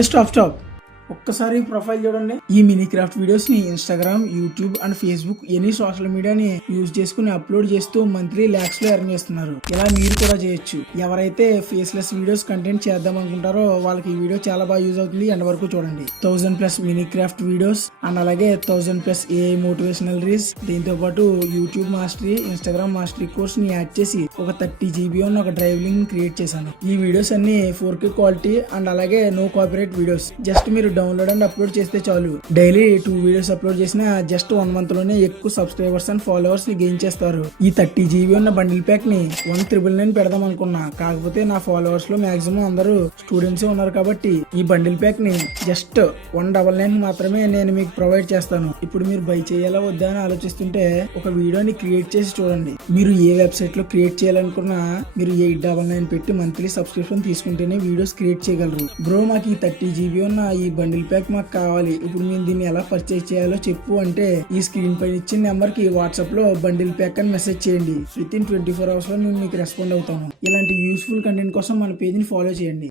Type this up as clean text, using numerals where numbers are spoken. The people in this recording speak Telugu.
స్టాప్ ఒక్కసారి ప్రొఫైల్ చూడండి. ఈ మినీ క్రాఫ్ట్ వీడియోస్ ని Instagram, YouTube and Facebook any social మీడియాని యూజ్ చేసుకుని అప్లోడ్ చేస్తూ మంత్లీ లాక్స్ లో ఎర్న్ చేస్తున్నారు. ఇలా మీరు కూడా చేయొచ్చు. ఎవరైతే ఫేస్లెస్ వీడియోస్ కంటెంట్ చేద్దాం అనుకుంటారో వాళ్ళకి ఈ వీడియో చాలా బాగా యూజ్ అవుతుంది. ఎండ్ వరకు చూడండి. 1000+ మినీ క్రాఫ్ట్ వీడియోస్ అండ్ అలాగే 1000+ AI మోటివేషనల్ రీల్స్, దీంతో పాటు YouTube mastery, Instagram mastery course ని యాడ్ చేసి ఒక 30 GB ఉన్న ఒక డ్రైవ్ లింక్ క్రియేట్ చేశాను. ఈ వీడియోస్ అన్ని 4K క్వాలిటీ అండ్ అలాగే నో కాపీరైట్ వీడియోస్. జస్ట్ మీరు డౌన్లోడ్ అండ్ అప్లోడ్ చేస్తే చాలు. డైలీ 2 వీడియోస్ అప్లోడ్ చేసిన జస్ట్ 1 month లోనే ఎక్కువ సబ్స్క్రైబర్స్ అండ్ ఫాలోవర్స్ ని గెయిన్ చేస్తారు. ఈ 30 GB ఉన్న బండిల్ ప్యాక్ ని 1999 పెడదాం అనుకున్నా, కాకపోతే నా ఫాలోవర్స్ లో మాక్సిమం అందరూ స్టూడెంట్స్ ఉన్నారు కాబట్టి ఈ బండిల్ ప్యాక్ ని జస్ట్ 199 మాత్రమే నేను మీకు ప్రొవైడ్ చేస్తాను. ఇప్పుడు మీరు బై చేయాలా వద్దా అని ఆలోచిస్తుంటే ఒక వీడియోని క్రియేట్ చేసి చూడండి. మీరు ఏ వెబ్సైట్ లో క్రియేట్ చేయాలనుకున్నా మీరు 899 పెట్టి మంత్లీ సబ్స్క్రిప్షన్ తీసుకుంటేనే వీడియోస్ క్రియేట్ చేయగలరు. బ్రో మాకు ఈ 30 GB ఉన్న ఈ బండిల్ ప్యాక్ మాకు కావాలి, ఇప్పుడు మేము దీన్ని ఎలా పర్చేజ్ చేయాలో చెప్పు అంటే ఈ స్క్రీన్ పైన ఇచ్చిన నెంబర్ కి వాట్సాప్ లో బండిల్ ప్యాక్ అని మెసేజ్ చేయండి. విత్ ఇన్ 24 hours లో నేను మీకు రెస్పాండ్ అవుతాను. ఇలాంటి యూస్ఫుల్ కంటెంట్ కోసం మన పేజ్ ని ఫాలో చేయండి.